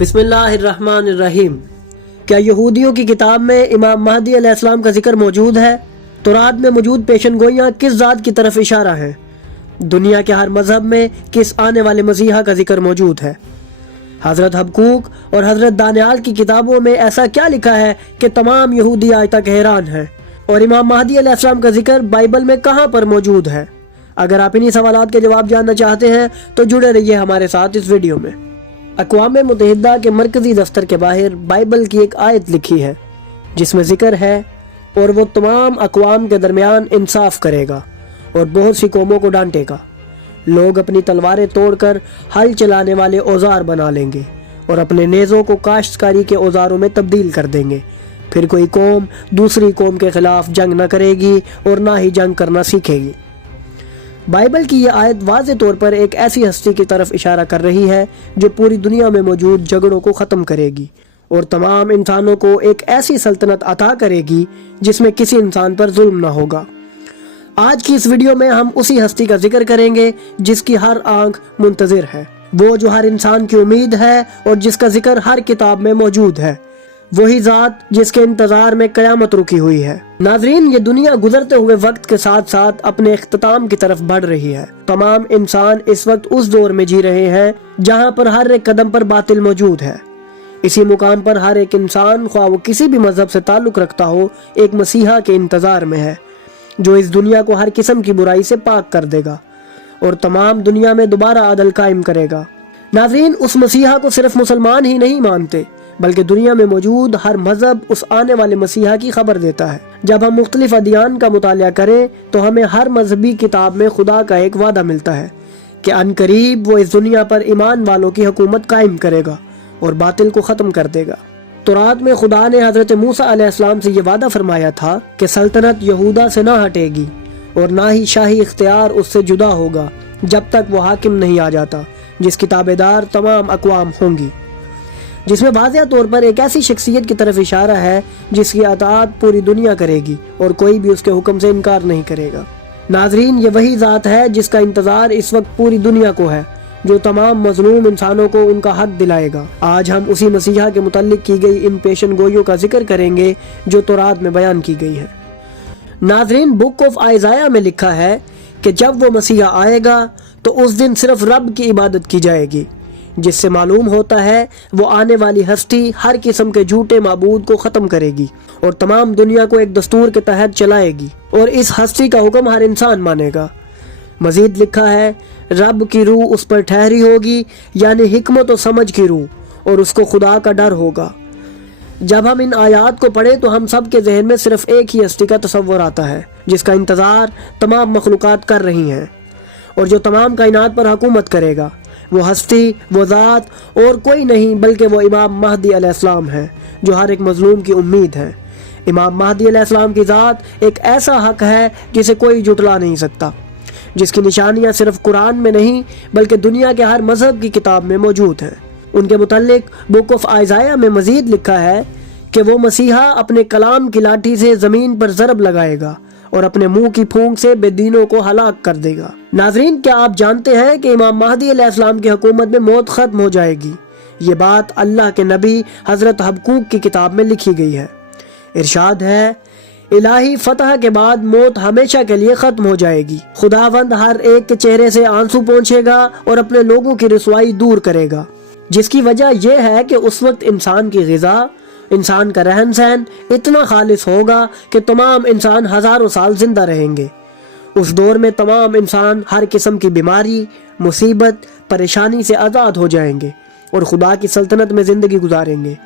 बिस्मिल्लाहिर्रहमानिर्रहीम। क्या यहूदियों की किताब में इमाम महदी अलैहिस्सलाम का जिक्र मौजूद है? तौरात में मौजूद पेशन गोइयाँ किस ज़ात की तरफ इशारा हैं? दुनिया के हर मजहब में किस आने वाले मसीहा का जिक्र मौजूद है? हज़रत हबकूक और हज़रत दानियाल की किताबों में ऐसा क्या लिखा है कि तमाम यहूदी आज तक हैरान हैं? और इमाम महदी अलैहिस्सलाम का जिक्र बाइबल में कहाँ पर मौजूद है? अगर आप इन्हीं सवालात के जवाब जानना चाहते हैं तो जुड़े रहिए हमारे साथ इस वीडियो में। अक़वाम मुत्तहिदा के मरकज़ी दफ्तर के बाहर बाइबल की एक आयत लिखी है जिसमें जिक्र है, और वो तमाम अक़वाम के दरमियान इंसाफ करेगा और बहुत सी कौमों को डांटेगा। लोग अपनी तलवारें तोड़कर हल चलाने वाले औजार बना लेंगे और अपने नेज़ों को काश्तकारी के औजारों में तब्दील कर देंगे। फिर कोई कौम दूसरी कौम के ख़िलाफ़ जंग न करेगी और ना ही जंग करना सीखेगी। बाइबल की यह आयत वाज़े तौर पर एक ऐसी हस्ती की तरफ इशारा कर रही है जो पूरी दुनिया में मौजूद झगड़ों को ख़त्म करेगी और तमाम इंसानों को एक ऐसी सल्तनत अता करेगी जिसमें किसी इंसान पर जुल्म ना होगा। आज की इस वीडियो में हम उसी हस्ती का जिक्र करेंगे जिसकी हर आंख मुंतज़िर है, वो जो हर इंसान की उम्मीद है और जिसका जिक्र हर किताब में मौजूद है, वही ज़ात जिसके इंतज़ार में क़यामत रुकी हुई है। नाज़रीन, ये दुनिया गुजरते हुए वक्त के साथ साथ अपने इख्तिताम की तरफ बढ़ रही है। तमाम इंसान इस वक्त उस दौर में जी रहे हैं जहाँ पर हर एक कदम पर बातिल मौजूद है। इसी मुकाम पर हर एक इंसान, ख्वाह वो किसी भी मजहब से ताल्लुक़ रखता हो, एक मसीहा के इंतज़ार में है जो इस दुनिया को हर किस्म की बुराई से पाक कर देगा और तमाम दुनिया में दोबारा अदल कायम करेगा। नाज़रीन, उस मसीहा को सिर्फ मुसलमान ही नहीं मानते बल्कि दुनिया में मौजूद हर मजहब उस आने वाले मसीहा की खबर देता है। जब हम मुख्तलिफ अदियान का मुतालिया करें तो हमें हर मजहबी किताब में खुदा का एक वादा मिलता है कि अनकरीब वो इस दुनिया पर ईमान वालों की हुकूमत कायम करेगा और बातिल को ख़त्म कर देगा। तौरात में खुदा ने हज़रत मूसा अलैहिस्सलाम से ये वादा फरमाया था कि सल्तनत यहूदा से ना हटेगी और ना ही शाही इख्तियार उससे जुदा होगा जब तक वो हाकिम नहीं आ जाता जिसकी ताबेदार तमाम अक़वाम होंगी, जिसमें वाज़ेह तौर पर एक ऐसी शख्सियत की तरफ इशारा है जिसकी अताअत पूरी दुनिया करेगी और कोई भी उसके हुक्म से इनकार नहीं करेगा। नाज़रीन, ये वही ज़ात है जिसका इंतज़ार इस वक्त पूरी दुनिया को है, जो तमाम मज़लूम इंसानों को उनका हक दिलाएगा। आज हम उसी मसीहा के मुतल्लिक की गई इन पेशन गोइयों का जिक्र करेंगे जो तौरात में बयान की गई है। नाज़रीन, बुक ऑफ आइज़ाया में लिखा है कि जब वो मसीहा आएगा तो उस दिन सिर्फ रब की इबादत की जाएगी, जिससे मालूम होता है वो आने वाली हस्ती हर किस्म के झूठे माबूद को ख़त्म करेगी और तमाम दुनिया को एक दस्तूर के तहत चलाएगी और इस हस्ती का हुक्म हर इंसान मानेगा। मजीद लिखा है, रब की रूह उस पर ठहरी होगी, यानी हिकमत और समझ की रूह, और उसको खुदा का डर होगा। जब हम इन आयात को पढ़े तो हम सब के जहन में सिर्फ एक ही हस्ती का तस्वर आता है जिसका इंतज़ार तमाम मखलूक़ात कर रही हैं और जो तमाम कायनात पर हुकूमत करेगा। वो हस्ती, वो ज़ात और कोई नहीं बल्कि वो इमाम महदी अलैहिस्सलाम है जो हर एक मज़लूम की उम्मीद है। इमाम महदी अलैहिस्सलाम की ज़ात एक ऐसा हक है जिसे कोई जुटला नहीं सकता, जिसकी निशानियाँ सिर्फ कुरान में नहीं बल्कि दुनिया के हर मज़हब की किताब में मौजूद हैं। उनके मुतल्लिक बुक ऑफ आइज़ाया में मज़ीद लिखा है कि वो मसीहा अपने कलाम की लाठी से ज़मीन पर ज़रब लगाएगा और अपने मुंह की फूंक से बेदीनों को हलाक कर देगा। नाज़रीन, क्या आप जानते हैं कि इमाम महदी अलैहिस्सलाम की हुकूमत में मौत ख़त्म हो जाएगी? ये बात अल्लाह के नबी हज़रत हबकूक की किताब में लिखी गई है। इरशाद है, इलाही फतह के बाद मौत हमेशा के लिए ख़त्म हो जाएगी। खुदावंद हर एक के चेहरे से आंसू पोंछेगा और अपने लोगों की रुसवाई दूर करेगा, जिसकी वजह यह है कि उस वक्त इंसान की ग़िज़ा, इंसान का रहन सहन इतना खालिस होगा कि तमाम इंसान हज़ारों साल जिंदा रहेंगे। उस दौर में तमाम इंसान हर किस्म की बीमारी, मुसीबत, परेशानी से आज़ाद हो जाएंगे और खुदा की सल्तनत में ज़िंदगी गुजारेंगे।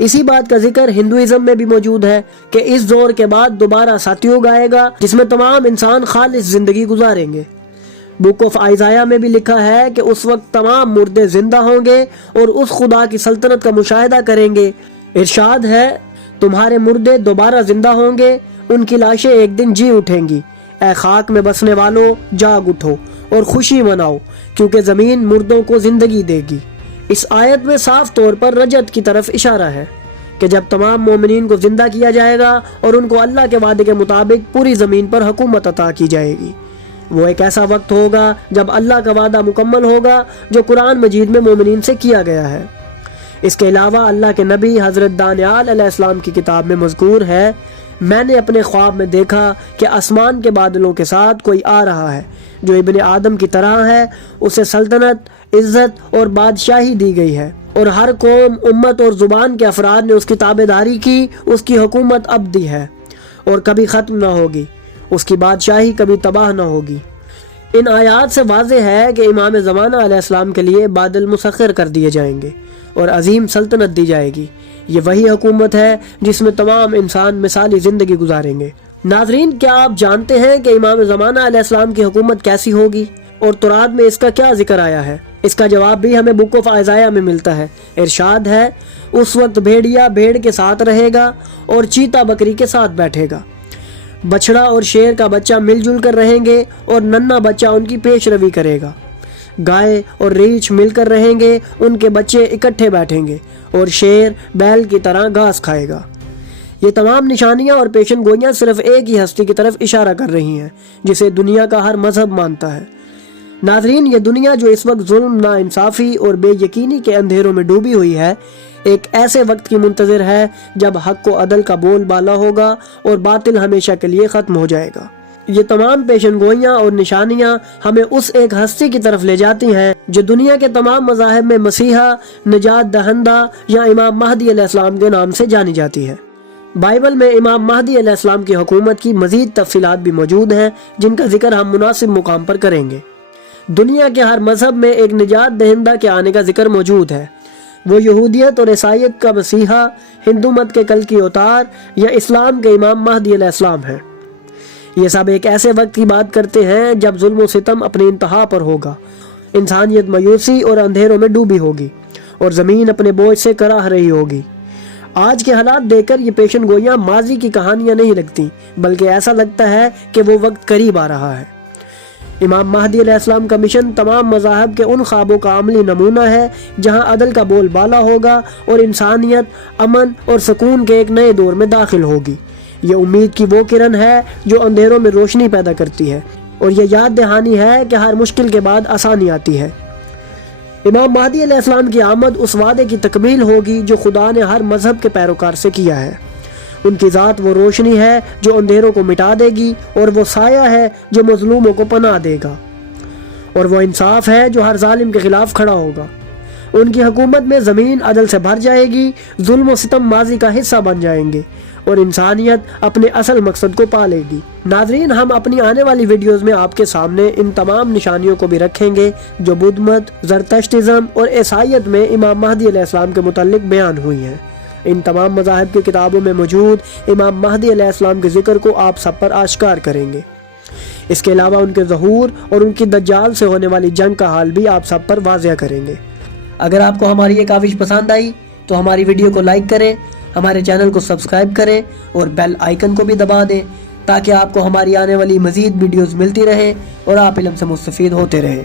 इसी बात का जिक्र हिंदुइज़्म में भी मौजूद है कि इस दौर के बाद दोबारा सतयुग आएगा जिसमें तमाम इंसान खालिस ज़िंदगी गुजारेंगे। बुक ऑफ आइज़ाया में भी लिखा है कि उस वक्त तमाम मुर्दे जिंदा होंगे और उस खुदा की सल्तनत का मुशाहिदा करेंगे। इरशाद है, तुम्हारे मुर्दे दोबारा जिंदा होंगे, उनकी लाशें एक दिन जी उठेंगी। ऐ खाक में बसने वालों, जाग उठो और खुशी मनाओ क्योंकि ज़मीन मुर्दों को ज़िंदगी देगी। इस आयत में साफ तौर पर रजत की तरफ इशारा है कि जब तमाम मोमिनीन को जिंदा किया जाएगा और उनको अल्लाह के वादे के मुताबिक पूरी ज़मीन पर हुकूमत अता की जाएगी। वो एक ऐसा वक्त होगा जब अल्लाह का वादा मुकम्मल होगा जो कुरान मजीद में मोमिनीन से किया गया है। اس کے علاوہ اللہ کے نبی حضرت دانیال علیہ السلام کی کتاب میں مذکور ہے، میں نے اپنے خواب میں دیکھا کہ آسمان کے بادلوں کے ساتھ کوئی آ رہا ہے جو ابن آدم کی طرح ہے، اسے سلطنت، عزت اور بادشاہی دی گئی ہے، اور ہر قوم، امت اور زبان کے افراد نے اس کی تابعداری کی، اس کی حکومت ابدی ہے اور کبھی ختم نہ ہوگی، اس کی بادشاہی کبھی تباہ نہ ہوگی۔ ان آیات سے واضح ہے کہ امام زمانہ علیہ السلام کے لیے بادل مسخر کر دیے جائیں گے اور عظیم سلطنت دی جائے گی۔ یہ وہی حکومت ہے جس میں تمام انسان مثالی زندگی گزاریں گے۔ ناظرین، کیا آپ جانتے ہیں کہ امام زمانہ علیہ السلام کی حکومت کیسی ہوگی اور تورات میں اس کا کیا ذکر آیا ہے؟ اس کا جواب بھی ہمیں بک آف آئزایہ میں ملتا ہے۔ ارشاد ہے، اس وقت بھیڑیا بھیڑ کے ساتھ رہے گا اور چیتا بکری کے ساتھ بیٹھے گا، بچڑا اور شیر کا بچہ مل جل کر رہیں گے اور ننھا بچہ ان کی پیش روی کرے گا، گائے اور ریچھ مل کر رہیں گے، ان کے بچے اکٹھے بیٹھیں گے اور شیر بیل کی طرح گھاس کھائے گا۔ یہ تمام نشانیاں اور پیشن گوئیاں صرف ایک ہی ہستی کی طرف اشارہ کر رہی ہیں جسے دنیا کا ہر مذہب مانتا ہے۔ ناظرین، یہ دنیا جو اس وقت ظلم، ناانصافی اور بے یقینی کے اندھیروں میں ڈوبی ہوئی ہے، ایک ایسے وقت کی منتظر ہے جب حق و عدل کا بول بالا ہوگا اور باطل ہمیشہ کے لیے ختم ہو جائے گا۔ یہ تمام پیشن گوئیاں اور نشانیاں ہمیں اس ایک ہستی کی طرف لے جاتی ہیں جو دنیا کے تمام مذاہب میں مسیحا، نجات دہندہ یا امام مہدی علیہ السلام کے نام سے جانی جاتی ہے۔ بائبل میں امام مہدی علیہ السلام کی حکومت کی مزید تفصیلات بھی موجود ہیں جن کا ذکر ہم مناسب مقام پر کریں گے۔ دنیا کے ہر مذہب میں ایک نجات دہندہ کے آنے کا ذکر موجود ہے۔ وہ یہودیت اور عیسائیت کا مسیحا، ہندو مت کے کل کی اوتار یا اسلام کے امام مہدی علیہ السلام ہیں۔ یہ سب ایک ایسے وقت کی بات کرتے ہیں جب ظلم و ستم اپنی انتہا پر ہوگا، انسانیت مایوسی اور اندھیروں میں ڈوبی ہوگی اور زمین اپنے بوجھ سے کراہ رہی ہوگی۔ آج کے حالات دیکھ کر یہ پیشن گوئیاں ماضی کی کہانیاں نہیں لگتی، بلکہ ایسا لگتا ہے کہ وہ وقت قریب آ رہا ہے۔ امام مہدی علیہ السلام کا مشن تمام مذاہب کے ان خوابوں کا عملی نمونہ ہے جہاں عدل کا بول بالا ہوگا اور انسانیت امن اور سکون کے ایک نئے دور میں داخل ہوگی۔ یہ امید کی وہ کرن ہے جو اندھیروں میں روشنی پیدا کرتی ہے، اور یہ یاد دہانی ہے کہ ہر مشکل کے بعد آسانی آتی ہے۔ امام مہدی علیہ السلام کی آمد اس وعدے کی تکمیل ہوگی جو خدا نے ہر مذہب کے پیروکار سے کیا ہے۔ ان کی ذات وہ روشنی ہے جو اندھیروں کو مٹا دے گی، اور وہ سایہ ہے جو مظلوموں کو پناہ دے گا، اور وہ انصاف ہے جو ہر ظالم کے خلاف کھڑا ہوگا۔ ان کی حکومت میں زمین عدل سے بھر جائے گی، ظلم و ستم ماضی کا حصہ بن جائیں گے اور انسانیت اپنے اصل مقصد کو پا لے گی۔ ناظرین، ہم اپنی آنے والی ویڈیوز میں آپ کے سامنے ان تمام نشانیوں کو بھی رکھیں گے جو بدھ مت، زرتشتزم اور عیسائیت میں امام مہدی علیہ السلام کے متعلق بیان ہوئی ہیں۔ ان تمام مذاہب کی کتابوں میں موجود امام مہدی علیہ السلام کے ذکر کو آپ سب پر آشکار کریں گے۔ اس کے علاوہ ان کے ظہور اور ان کی دجال سے ہونے والی جنگ کا حال بھی آپ سب پر واضح کریں گے۔ اگر آپ کو ہماری یہ کاوش پسند آئی تو ہماری ویڈیو کو لائک کریں، ہمارے چینل کو سبسکرائب کریں اور بیل آئیکن کو بھی دبا دیں تاکہ آپ کو ہماری آنے والی مزید ویڈیوز ملتی رہیں اور آپ علم سے مستفید ہوتے رہیں۔